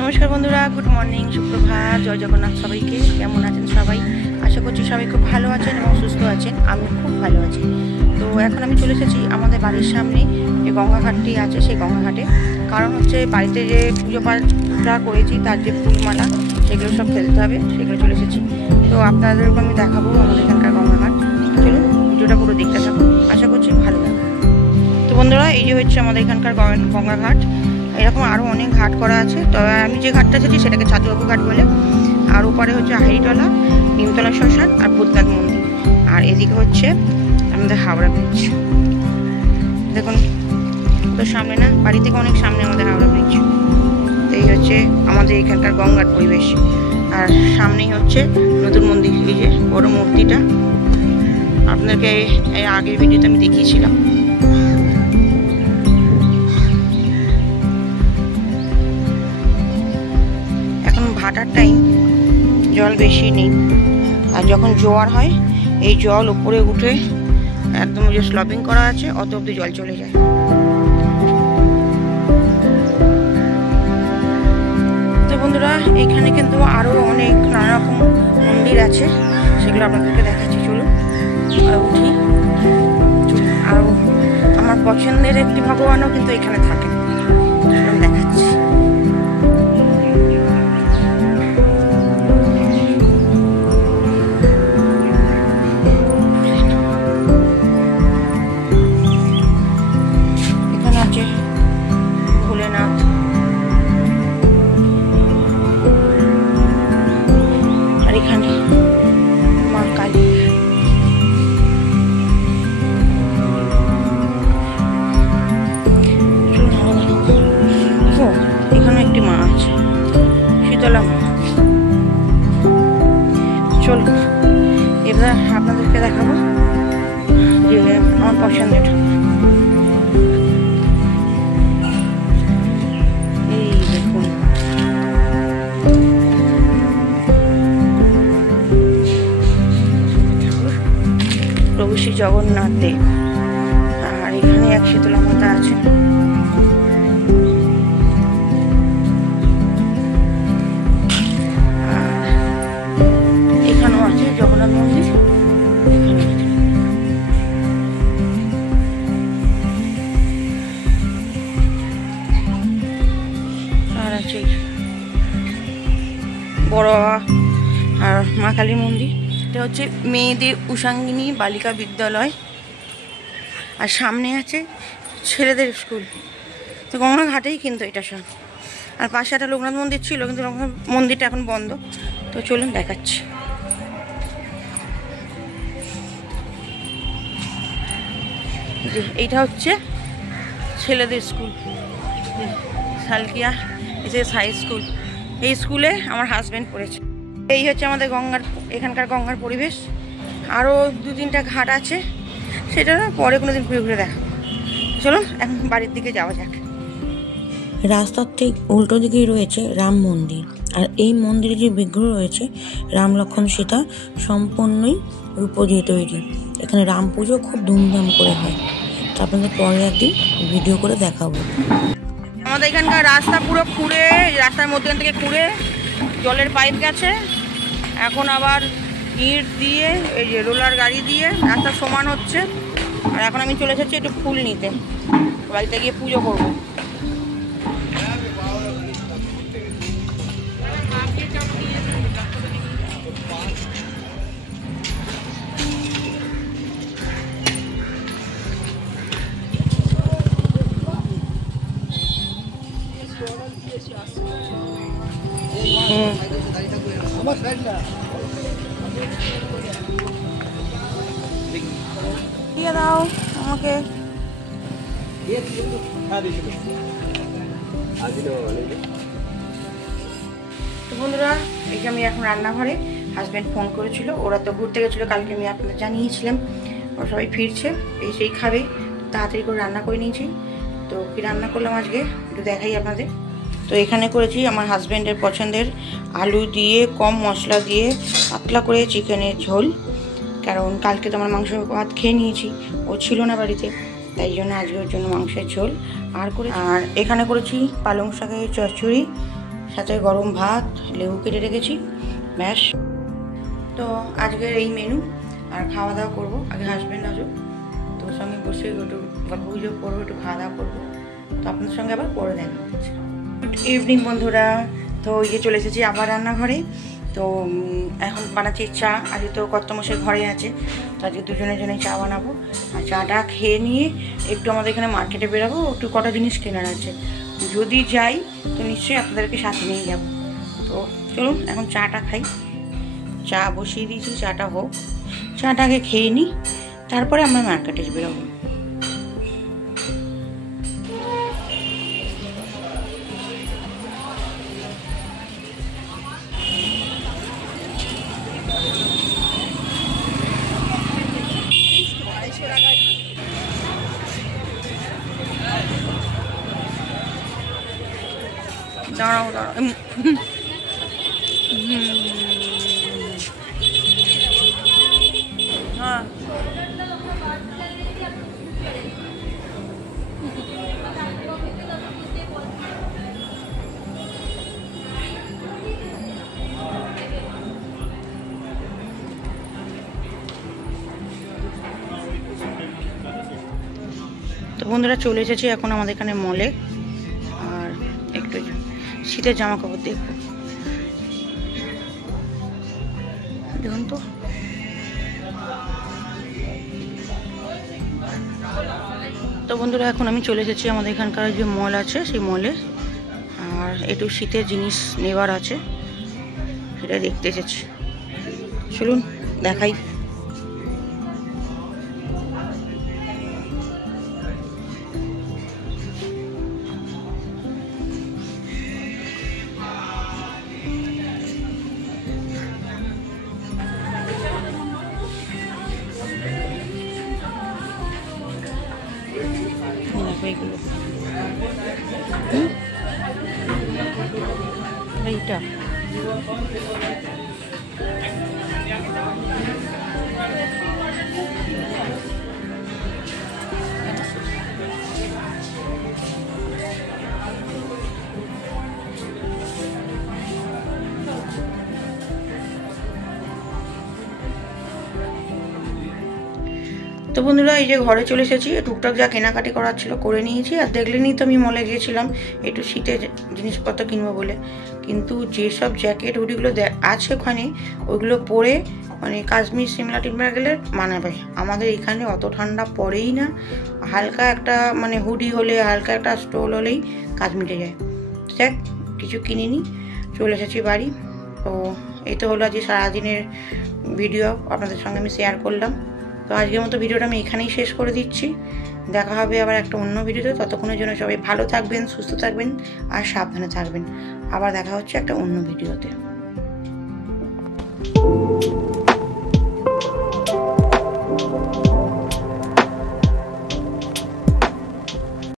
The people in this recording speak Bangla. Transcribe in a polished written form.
নমস্কার বন্ধুরা, গুড মর্নিং, সুপ্রভাত, জয় জগন্নাথ সবাইকে। কেমন আছেন সবাই? আশা করছি সবাই খুব ভালো আছেন এবং সুস্থ আছেন। আমি খুব ভালো আছি। তো এখন আমি চলে এসেছি আমাদের বাড়ির সামনে যে গঙ্গাঘাটটি আছে সেই গঙ্গাঘাটে। কারণ হচ্ছে বাড়িতে যে পুজো পাঠটা করেছি তার যে ফুলমালা সেগুলো সব ফেলতে হবে, সেগুলো চলে এসেছি। তো আপনাদেরকে আমি দেখাবো আমাদের এখানকার গঙ্গাঘাট। চলুন ভিডিওটা পুরো দেখতে থাকুন, আশা করছি ভালো লাগবে। তো বন্ধুরা, এই যে হচ্ছে আমাদের এখানকার গঙ্গাঘাট। এরকম আরও অনেক ঘাট করা আছে, তবে আমি যে ঘাটটা এসেছি সেটাকে ছাতুবাবু ঘাট বলে। আর ওপারে হচ্ছে হাড়িটলা, নিমতলা শ্মশান আর ভূতনাথ মন্দির। আর এদিকে হচ্ছে আমাদের হাওড়া ব্রিজ। দেখুন তো সামনে না, বাড়ি থেকে অনেক সামনে আমাদের হাওড়া ব্রিজ। তো এই হচ্ছে আমাদের এখানকার গঙ্গার পরিবেশ। আর সামনেই হচ্ছে নতুন মন্দির, এই যে বড় মূর্তিটা আপনাদেরকে এর আগের ভিডিওতে আমি দেখিয়েছিলাম। ভাটার টাইম, জল বেশি নেই। আর যখন জোয়ার হয় এই জল উপরে উঠে একদম যে স্লপিং করা আছে অত অব্দি জল চলে যায়। তো বন্ধুরা, এখানে কিন্তু আরও অনেক নানা রকম মন্দির আছে, সেগুলো আপনাদেরকে দেখাচ্ছি। চলুন উঠি। আরও আমার পছন্দের একটি ভগবানও কিন্তু এখানে থাকেন, দেখাচ্ছি। এখানে একটি মা আছে, শীতলা মা। চল এবার আপনাদেরকে দেখাবো যে আমার পছন্দের। এই দেখুন, প্রভু শ্রী জগন্নাথ দেব। আর এখানে এক শীতলা মাতা আছে। এখানেও আছে জগন্নাথ মন্দির। আর আছে বড় আর মা কালী মন্দির। এটা হচ্ছে মেয়েদের উষাঙ্গিনী বালিকা বিদ্যালয়। আর সামনে আছে ছেলেদের স্কুল। তো গঙ্গাঘাটেই কিন্তু এটা সব। আর পাশে একটা লোকনাথ মন্দির ছিল, কিন্তু লোকনাথ মন্দিরটা এখন বন্ধ। তো চলুন দেখাচ্ছি। এইটা হচ্ছে ছেলেদের school, Salkia SS high school. এই স্কুলে আমার হাজব্যান্ড পড়েছে। এই হচ্ছে আমাদের এখানকার গঙ্গার পরিবেশ। আরও 2-3টা ঘাট আছে, সেটা পরে কোনোদিন ঘুরে ঘুরে দেখাবো। চলুন এখন বাড়ির দিকে যাওয়া যাক। রাস্তার ঠিক উল্টো দিকেই রয়েছে রাম মন্দির। আর এই মন্দিরে যে বিগ্রহ রয়েছে রাম লক্ষ্মণ সীতা, সম্পূর্ণই রূপ দিয়ে তৈরি। এখানে রাম পুজো খুব ধুমধাম করে হয়। তো আপনাদের পরে একদিন ভিডিও করে দেখাবো। আমাদের এখানকার রাস্তা পুরো খুঁড়ে, রাস্তার মধ্যখান থেকে খুঁড়ে জলের পাইপ গেছে। এখন আবার ইট দিয়ে, এই যে রোলার গাড়ি দিয়ে রাস্তা সমান হচ্ছে। আর এখন আমি চলে এসেছি একটু ফুল নিতে, বাড়িতে গিয়ে পুজো করবো। দিয়ে দাও আমাকে। বন্ধুরা, এই যে আমি এখন রান্নাঘরে। হাজব্যান্ড ফোন করেছিল, ওরা তো ঘুরতে গেছিলো কালকে, আমি আপনাদের জানিয়েছিলাম। ওরা সবাই ফিরছে, এই সেই খাবে, তাড়াতাড়ি করে রান্না করে নিয়েছি। তো কি রান্না করলাম আজকে একটু দেখাই আপনাদের। তো এখানে করেছি আমার হাজব্যান্ডের পছন্দের আলু দিয়ে কম মশলা দিয়ে পাতলা করে চিকেনের ঝোল। কারণ কালকে তো আমার মাংস ভাত খেয়ে নিয়েছি, ও ছিল না বাড়িতে। তাই জন্য আজকে ওর জন্য মাংসের ঝোল আর এখানে করেছি পালং শাকের চচ্চড়ি, সাথে গরম ভাত, লেবু কেটে রেখেছি, ব্যাস। তো আজকের এই মেনু। আর খাওয়া দাওয়া করবো, আগে হাসবেন্ড আসুক, তোর সঙ্গে বসে একটু গল্প গুজব করবো, একটু খাওয়া দাওয়া করবো। তো আপনার সঙ্গে আবার পরে দেখা হচ্ছে। গুড ইভিনিং বন্ধুরা। তো এই যে চলে এসেছি আবার রান্নাঘরে। তো এখন বানাচ্ছি চা। আজকে তো কর্তামশাই ঘরে আছে, তো আজকে দুজনের জন্য চা বানাবো। আর চাটা খেয়ে নিয়ে একটু আমাদের এখানে মার্কেটে বেরোবো, একটু কটা জিনিস কেনার আছে। যদি যাই তো নিশ্চয়ই আপনাদেরকে সাথে নিয়ে যাব। তো চলুন এখন চাটা খাই। চা বসিয়ে দিয়েছি, চাটা হোক, চাটাকে খেয়ে নিই, তারপরে আমরা মার্কেটে বেরোবো। দাঁড়াও দাঁড়াও, হ্যাঁ তো বন্ধুরা চলে এসেছি এখন আমাদের এখানে মলে। আর একটু শীতের জামা কাপড় দেখবো, দেখুন তো। তো বন্ধুরা এখন আমি চলে এসেছি আমাদের এখানকার যে মল আছে সেই মলে। আর একটু শীতের জিনিস নেওয়ার আছে, সেটা দেখতে এসেছি। চলুন দেখাই। এইগুলো এইটা তো বন্ধুরা এই যে ঘরে চলে এসেছি, টুকটাক যা কেনাকাটি করার ছিল করে নিয়েছি। আর দেখলেনই তো আমি মলে গিয়েছিলাম একটু শীতের জিনিসপত্র কিনবো বলে, কিন্তু যেসব জ্যাকেট হুডিগুলো আছে ওখানে ওইগুলো পরে মানে কাশ্মীর সিমলা টিমলা গেলে মানাবে। আমাদের এখানে অত ঠান্ডা পড়েই না, হালকা একটা মানে হুডি হলে, হালকা একটা স্টোল হলেই কাজ মিটে যায়। দেখ কিছু কিনিনি, চলে এসেছি বাড়ি। তো এই তো হলো আজকে সারাদিনের ভিডিও আপনাদের সঙ্গে আমি শেয়ার করলাম। তো আজকের মতো ভিডিওটা আমি এখানেই শেষ করে দিচ্ছি। দেখা হবে আবার একটা অন্য ভিডিওতে। ততক্ষণের জন্য সবাই ভালো থাকবেন, সুস্থ থাকবেন আর সাবধানে থাকবেন। আবার দেখা হচ্ছে একটা অন্য ভিডিওতে।